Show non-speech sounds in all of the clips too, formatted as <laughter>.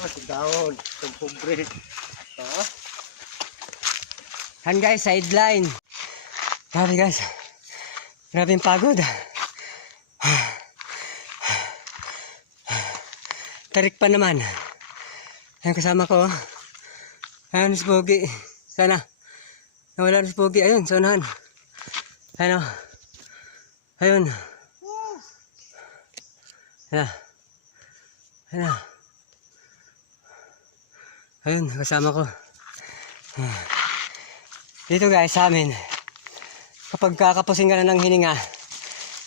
Oh, si Daon. Itong pobre. Oh. Yan guys, sideline. Grabe guys. Grabe yung pagod. Tarik pa naman. Ayun kasama ko. oh. Ayun si Pogi. Sana. Nawala na si Pogi. Ayun, sa unahan. Ayun o. Ayun. Ayun. Ayun. Ayun, kasama ko. Dito guys, sa amin, kapag kakapusin ka na ng hininga,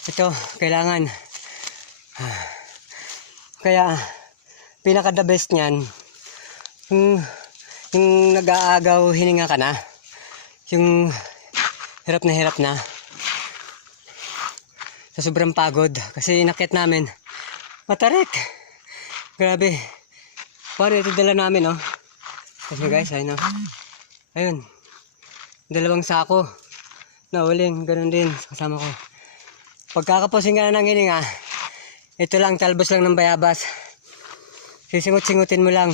ito, kailangan. Kaya, pinaka the best niyan, yung, yung nag-aagaw hininga ka na, yung hirap na hirap na, sa sobrang pagod, kasi inakit namin, matarik. Grabe. Paano ito dala namin, oh. Kasi guys, ayun, oh. Ayun dalawang sako na uling, ganun din, kasama ko. Pagkakapusin ka na ng hininga, ito lang, talbos lang ng bayabas. Sisingot-singutin mo lang.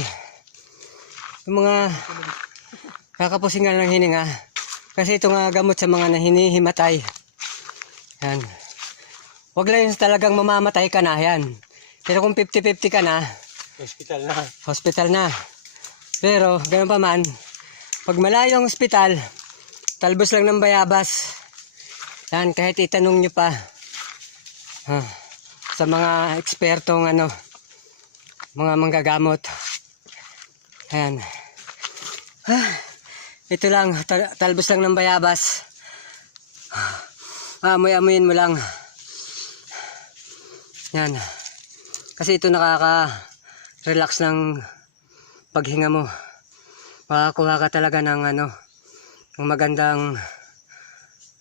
Yung mga kakapusin ka na ng hininga, kasi ito nga gamot sa mga nahinihimatay. Yan. Huwag lang yung talagang mamamatay ka na, yan. Pero kung 50-50 ka na, Hospital na. hospital na. Pero, ganun pa man, pag malayo ang hospital, talbos lang ng bayabas. Yan, kahit itanong nyo pa ha, sa mga ekspertong ano, mga manggagamot. Ayan. Ah, ito lang, tal- talbos lang ng bayabas. Ah, amoy-amoyin mo lang. Yan. Kasi ito nakaka-relax ng paghinga mo. Makakuha ka talaga ng ano, ng magandang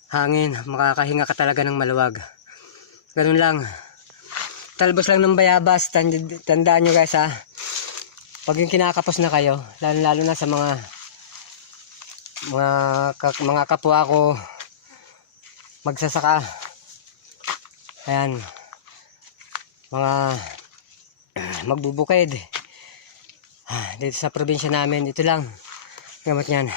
hangin. Makakahinga ka talaga ng maluwag. Ganun lang. Talbos lang ng bayabas. Tand- Tandaan nyo guys ha. Pag yung kinakapos na kayo, lalo, lalo na sa mga mga ka- mga kapwa ko magsasaka. Ayan. Mga <clears throat> magbubukid. Ah, Dito sa probinsya namin, ito lang. Gamot niyan.